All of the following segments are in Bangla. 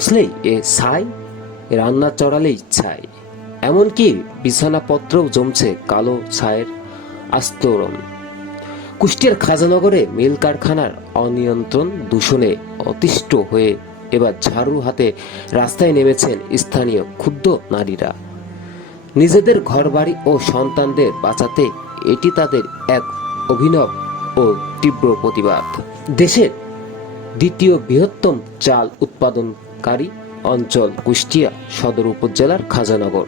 মুছলেই এ ছাই, রান্না চড়ালেই ছাই, এমনকি বিছানাপত্রও জমছে কালো ছায়ের আস্তরণ। কুষ্টিয়ার খাজানগরে মিল কারখানার অনিয়ন্ত্রণ দূষণে অতিষ্ঠ হয়ে এবার ঝাড়ু হাতে রাস্তায় নেমেছেন স্থানীয় ক্ষুব্ধ নারীরা। নিজেদের ঘরবাড়ি ও সন্তানদের বাঁচাতে এটি তাদের এক অভিনব ও তীব্র প্রতিবাদ। দেশের দ্বিতীয় বৃহত্তম চাল উৎপাদনকারী অঞ্চল কুষ্টিয়া সদর উপজেলার খাজানগর।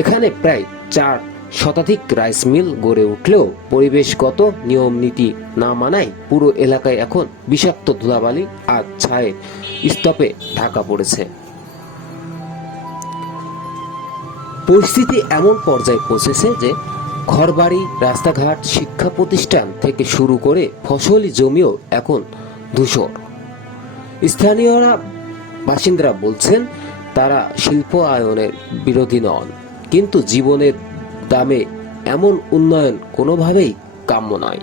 এখানে প্রায় 4 শতাধিক রাইস মিল গড়ে উঠলেও পরিবেশগত নিয়ম নীতি না মানায় পুরো এলাকায় এখন বিষাক্ত ধুলাবালি আর ছায়ের স্তূপে ঢাকা পড়েছে। পরিস্থিতি এমন পর্যায়ে পৌঁছেছে যে ঘরবাড়ি, রাস্তাঘাট, শিক্ষা প্রতিষ্ঠান থেকে শুরু করে ফসলি জমিও এখন ধূসর। স্থানীয়রা বাসিন্দারা বলছেন তারা শিল্পায়নের বিরোধী নন, কিন্তু জীবনের দামে এমন উন্নয়ন কোনোভাবেই কাম্য নয়।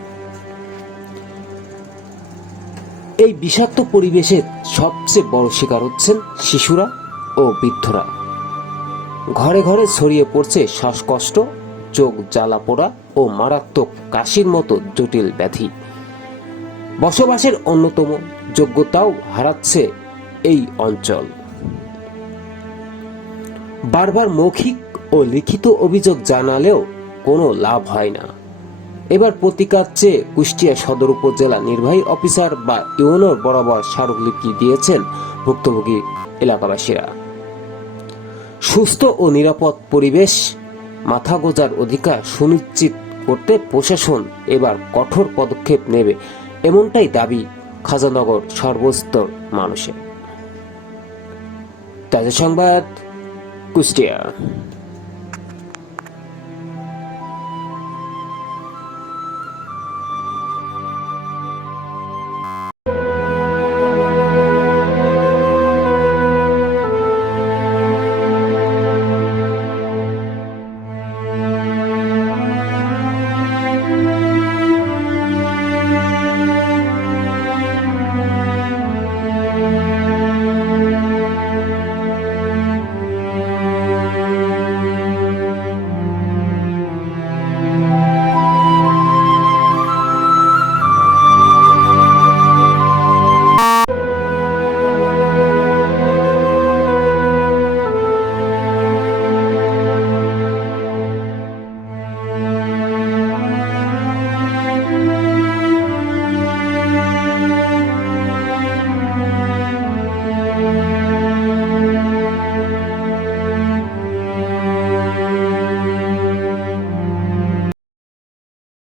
এই বিষাক্ত পরিবেশের সবচেয়ে বড় শিকার হচ্ছেন শিশুরা ও বৃদ্ধরা। ঘরে ঘরে ছড়িয়ে পড়ছে শ্বাসকষ্ট, চোখ জ্বালা পোড়া ও মারাত্মক কাশির মতো জটিল ব্যাধি। বসবাসের অন্যতম যোগ্যতাও হারাচ্ছে এই অঞ্চল। বারবার মৌখিক ও লিখিত অভিযোগ জানালেও কোনো লাভ হয় না। এবার প্রতিকার চেয়ে কুষ্টিয়া সদর উপজেলা নির্বাহী অফিসার বা ইউনোর বরাবর স্মারকলিপি দিয়েছেন ভুক্তভোগী এলাকাবাসীরা। সুস্থ ও নিরাপদ পরিবেশ, মাথা গোঁজার অধিকার সুনিশ্চিত করতে প্রশাসন এবার কঠোর পদক্ষেপ নেবে, এমনটাই দাবি খাজানগর সর্বস্তর মানুষের। তাজা সংবাদ, কুষ্টিয়া।